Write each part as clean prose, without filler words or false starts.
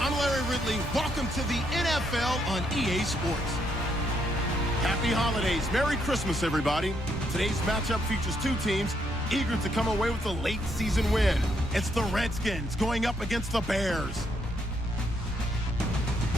I'm Larry Ridley. Welcome to the NFL on EA Sports. Happy holidays. Merry Christmas, everybody. Today's matchup features two teams eager to come away with a late season win. It's the Redskins going up against the Bears.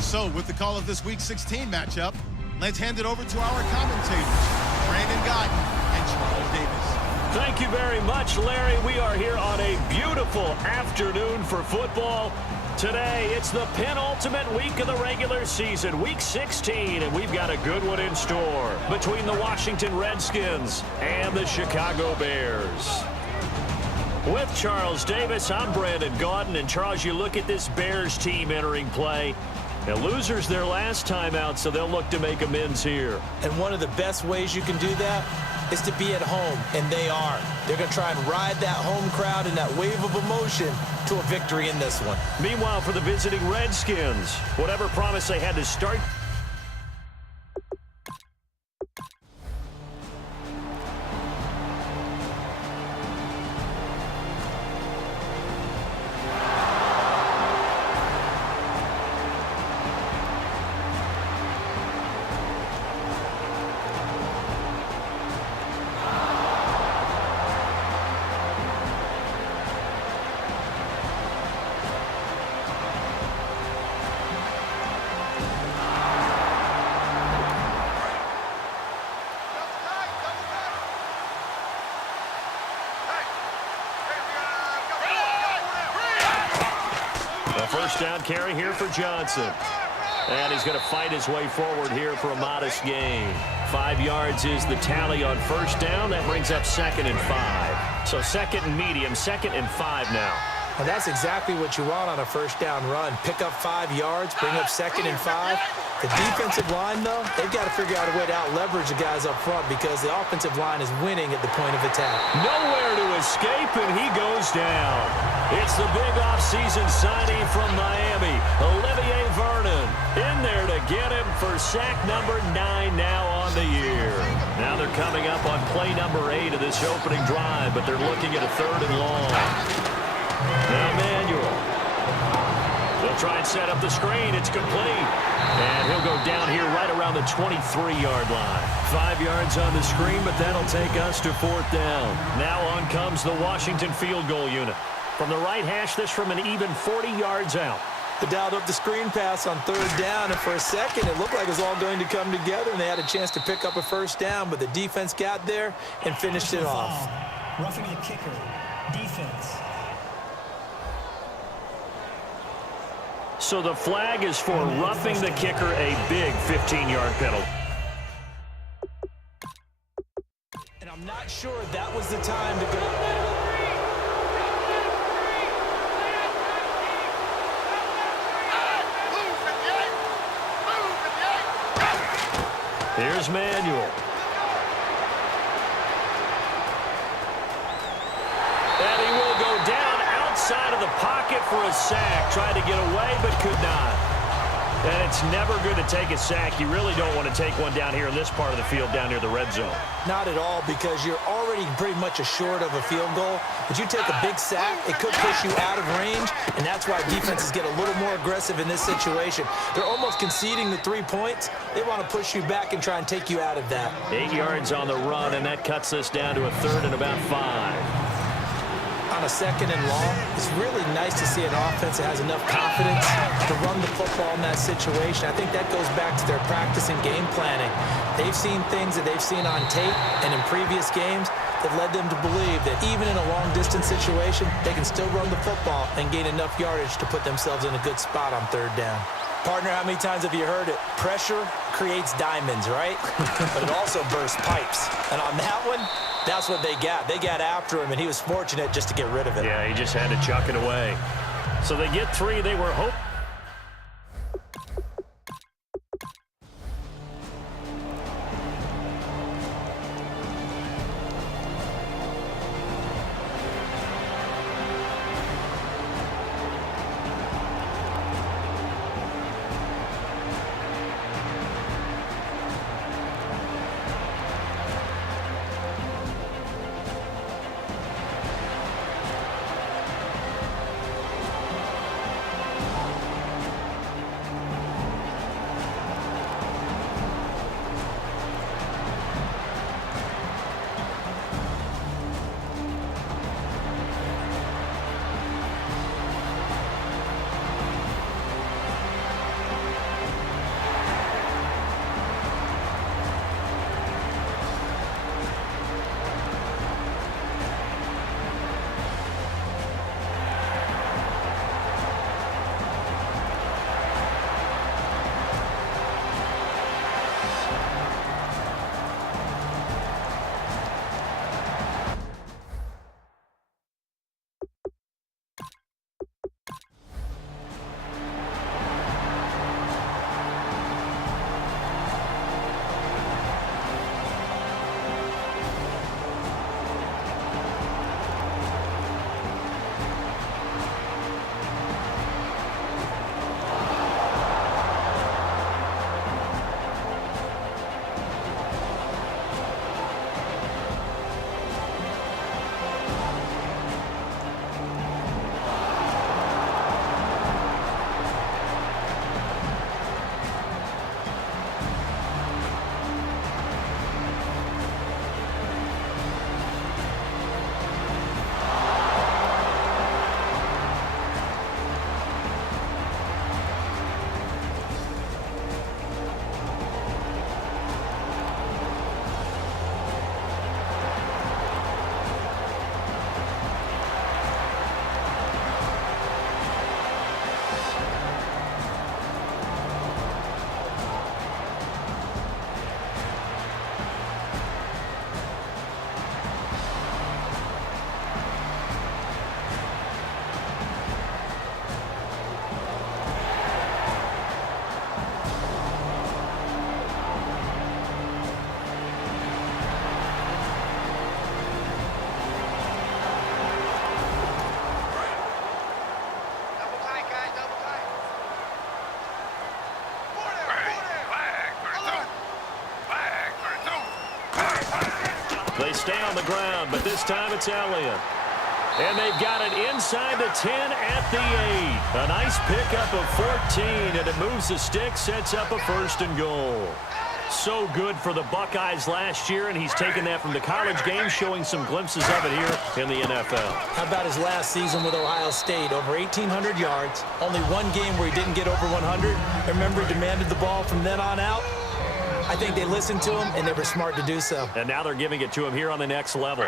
So with the call of this Week 16 matchup, let's hand it over to our commentators, Brandon Guyton and Charles Davis. Thank you very much, Larry. We are here on a beautiful afternoon for football. Today, it's the penultimate week of the regular season, Week 16, and we've got a good one in store between the Washington Redskins and the Chicago Bears. With Charles Davis, I'm Brandon Guyton, and Charles, you look at this Bears team entering play. Now, losers their last time out, so they'll look to make amends here. And one of the best ways you can do that is to be at home, and they are. They're going to try and ride that home crowd and that wave of emotion to a victory in this one. Meanwhile, for the visiting Redskins, whatever promise they had to start. First down carry here for Johnson. And he's going to fight his way forward here for a modest gain. 5 yards is the tally on first down. That brings up 2nd and 5. So 2nd and medium, 2nd and 5 now. Well, that's exactly what you want on a first down run. Pick up 5 yards, bring up 2nd and 5. The defensive line, though, they've got to figure out a way to out-leverage the guys up front because the offensive line is winning at the point of attack. Nowhere to escape, and he goes down. It's the big offseason signing from Miami, Olivier Vernon, in there to get him for sack number 9 now on the year. Now they're coming up on play number 8 of this opening drive, but they're looking at a 3rd and long. Now Manuel. They'll try and set up the screen. It's complete. And he'll go down here right around the 23-yard line. 5 yards on the screen, but that'll take us to 4th down. Now on comes the Washington field goal unit. From the right hash, this from an even 40 yards out. They dialed up the screen pass on 3rd down, and for a second, it looked like it was all going to come together, and they had a chance to pick up a first down, but the defense got there and finished it off. Roughing the kicker, defense. So the flag is for roughing the kicker, a big 15-yard penalty. And I'm not sure that was the time to go. Here's Manuel. And he will go down outside of the pocket for a sack. Tried to get away, but could not. And it's never good to take a sack. You really don't want to take one down here in this part of the field, down near the red zone. Not at all, because you're already pretty much assured of a field goal. But you take a big sack, it could push you out of range, and that's why defenses get a little more aggressive in this situation. They're almost conceding the 3 points. They want to push you back and try and take you out of that. 8 yards on the run, and that cuts us down to a 3rd and about 5. On a 2nd and long, it's really nice to see an offense that has enough confidence to run the football in that situation. I think that goes back to their practice and game planning. They've seen things that they've seen on tape and in previous games. that led them to believe that even in a long-distance situation, they can still run the football and gain enough yardage to put themselves in a good spot on third down. Partner, how many times have you heard it? Pressure creates diamonds, right? But it also bursts pipes. And on that one, that's what they got. They got after him, and he was fortunate just to get rid of it. Yeah, he just had to chuck it away. So they get 3. They were hoping. They stay on the ground, but this time it's Elliott. And they've got it inside the 10 at the 8. A nice pickup of 14, and it moves the stick, sets up a first and goal. So good for the Buckeyes last year, and he's taken that from the college game, showing some glimpses of it here in the NFL. How about his last season with Ohio State? Over 1,800 yards, only one game where he didn't get over 100. Remember, he demanded the ball from then on out. I think they listened to him, and they were smart to do so. And now they're giving it to him here on the next level.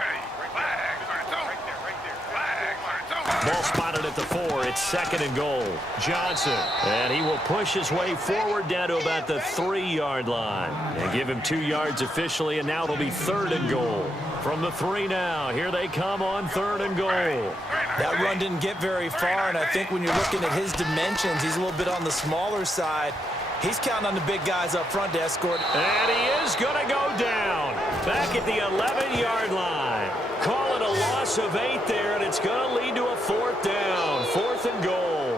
Ball spotted at the 4. It's second and goal. Johnson. And he will push his way forward down to about the 3-yard line. And give him 2 yards officially, and now it'll be third and goal. From the 3 now. Here they come on third and goal. That run didn't get very far, and I think when you're looking at his dimensions, he's a little bit on the smaller side. He's counting on the big guys up front to escort. And he is going to go down. Back at the 11-yard line. Call it a loss of 8 there, and it's going to lead to a 4th down. 4th and goal.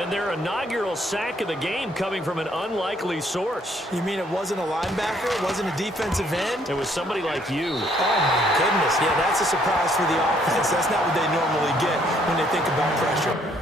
And their inaugural sack of the game coming from an unlikely source. You mean it wasn't a linebacker? It wasn't a defensive end? It was somebody like you. Oh, my goodness. Yeah, that's a surprise for the offense. That's not what they normally get when they think about pressure.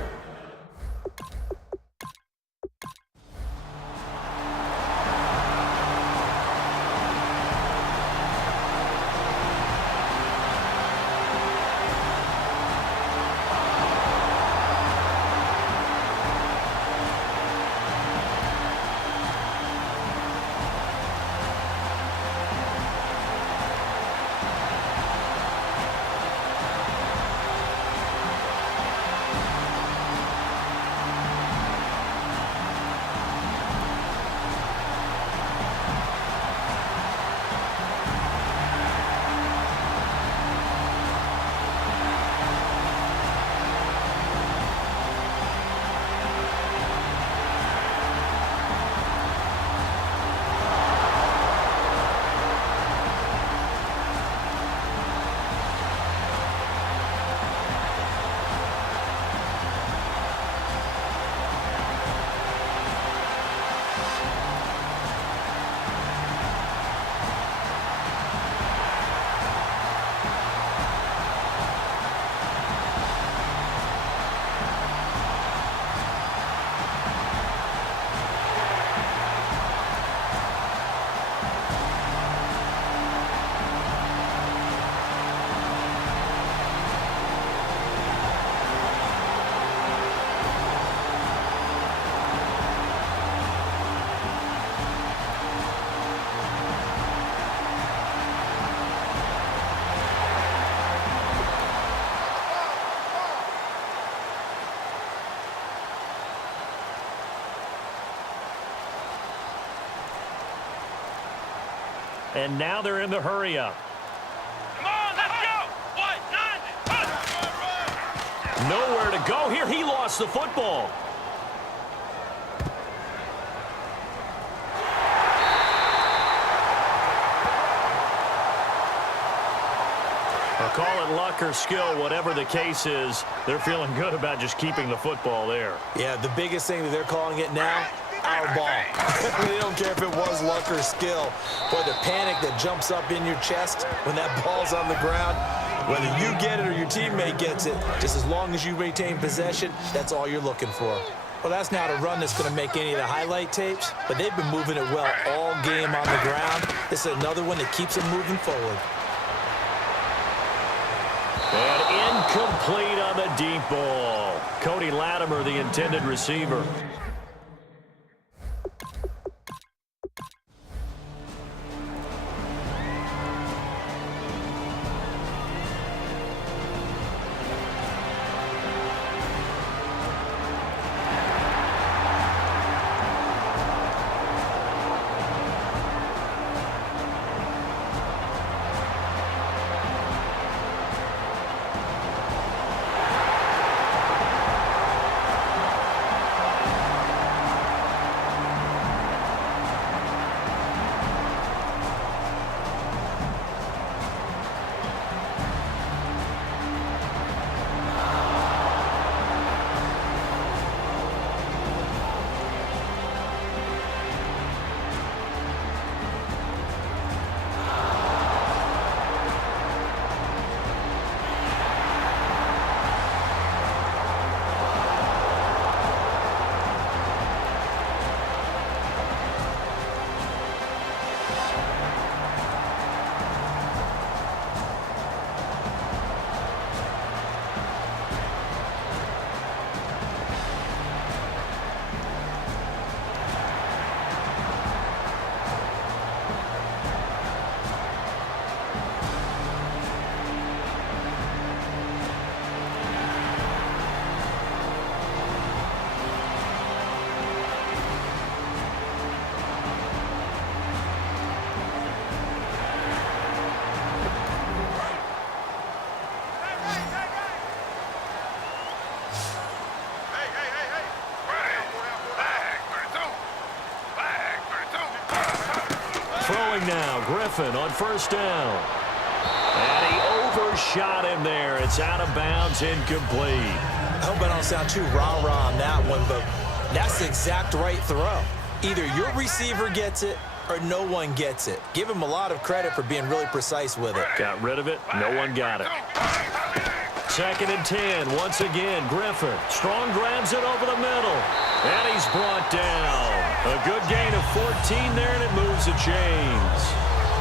And now they're in the hurry-up. Come on, let's go! What? None! Nowhere to go here. He lost the football. I'll call it luck or skill, whatever the case is. They're feeling good about just keeping the football there. Yeah, the biggest thing that they're calling it now, our ball. They don't care if it was luck or skill. Boy, the panic that jumps up in your chest when that ball's on the ground, whether you get it or your teammate gets it, just as long as you retain possession, that's all you're looking for. Well, that's not a run that's going to make any of the highlight tapes, but they've been moving it well all game on the ground. This is another one that keeps them moving forward. And incomplete on the deep ball. Cody Latimer, the intended receiver. Throwing now, Griffin on first down. And he overshot him there. It's out of bounds, incomplete. I hope I don't sound too rah-rah on that one, but that's the exact right throw. Either your receiver gets it or no one gets it. Give him a lot of credit for being really precise with it. Got rid of it. No one got it. 2nd and 10. Once again, Griffin. Strong grabs it over the middle. And he's brought down. A good gain of 14 there, and it moves the chains.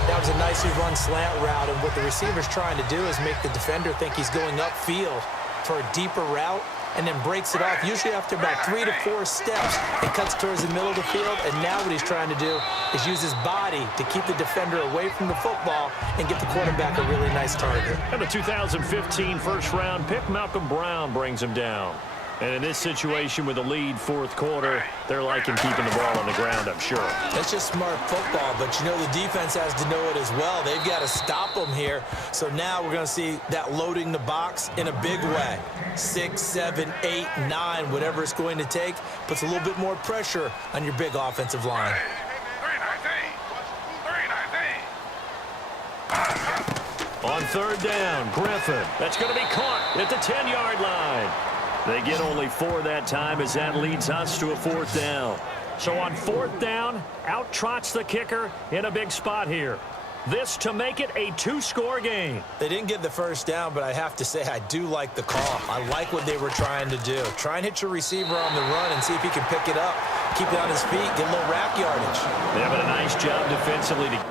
That was a nicely run slant route, and what the receiver's trying to do is make the defender think he's going upfield for a deeper route, and then breaks it off, usually after about 3 to 4 steps. It cuts towards the middle of the field, and now what he's trying to do is use his body to keep the defender away from the football and get the quarterback a really nice target. And the 2015 first-round pick, Malcolm Brown, brings him down. And in this situation with the lead 4th quarter, they're liking keeping the ball on the ground, I'm sure. That's just smart football, but you know the defense has to know it as well. They've got to stop them here. So now we're going to see that loading the box in a big way. 6, 7, 8, 9, whatever it's going to take, puts a little bit more pressure on your big offensive line. 3-19. On 3rd down, Griffin. That's going to be caught at the 10-yard line. They get only 4 that time as that leads us to a 4th down. So on 4th down, out trots the kicker in a big spot here. This to make it a 2-score game. They didn't get the first down, but I have to say I do like the call. I like what they were trying to do. Try and hit your receiver on the run and see if he can pick it up, keep it on his feet, get a little rack yardage. They're having a nice job defensively to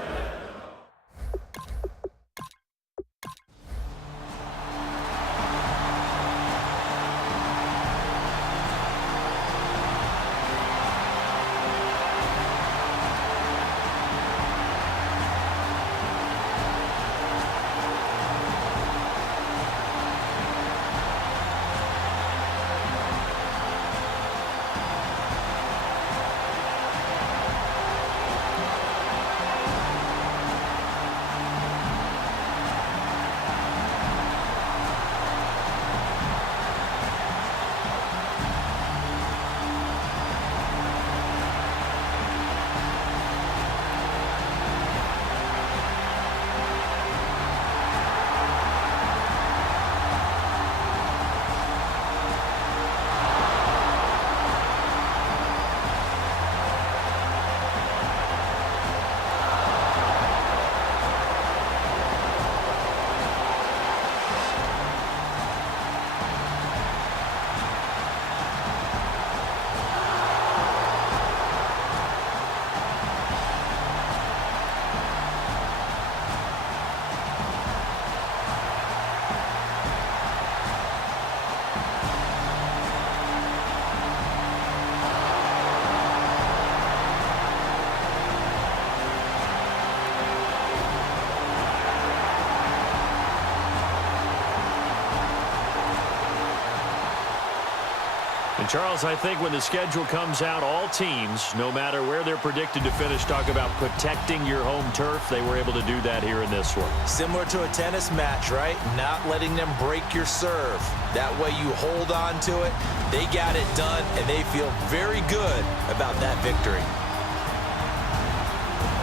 And Charles, I think when the schedule comes out, all teams, no matter where they're predicted to finish, talk about protecting your home turf. They were able to do that here in this one. Similar to a tennis match, right? Not letting them break your serve. That way you hold on to it. They got it done, and they feel very good about that victory.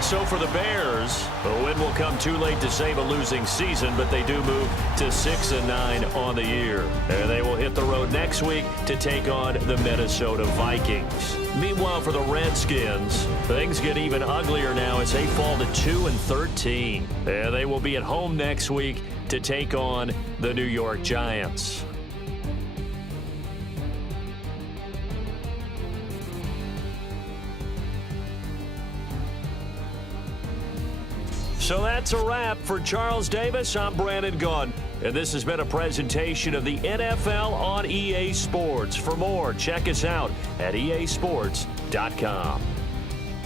So for the Bears, a win will come too late to save a losing season, but they do move to 6-9 on the year. And they will hit the road next week to take on the Minnesota Vikings. Meanwhile, for the Redskins, things get even uglier now as they fall to 2-13. And they will be at home next week to take on the New York Giants. So that's a wrap. For Charles Davis, I'm Brandon Gaudin. And this has been a presentation of the NFL on EA Sports. For more, check us out at easports.com.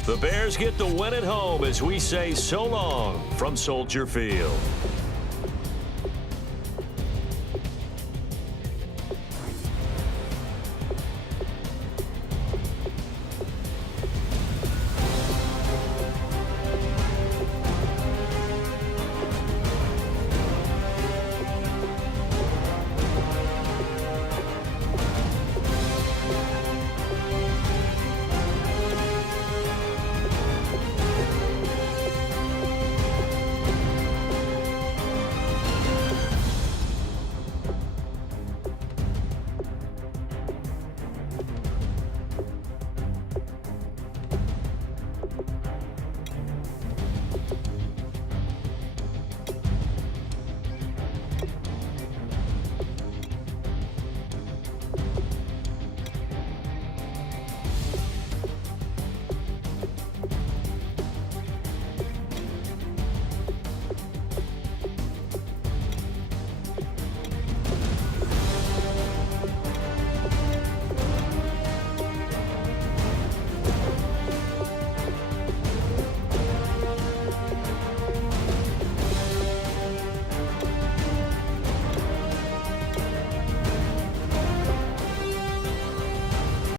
The Bears get the win at home as we say so long from Soldier Field.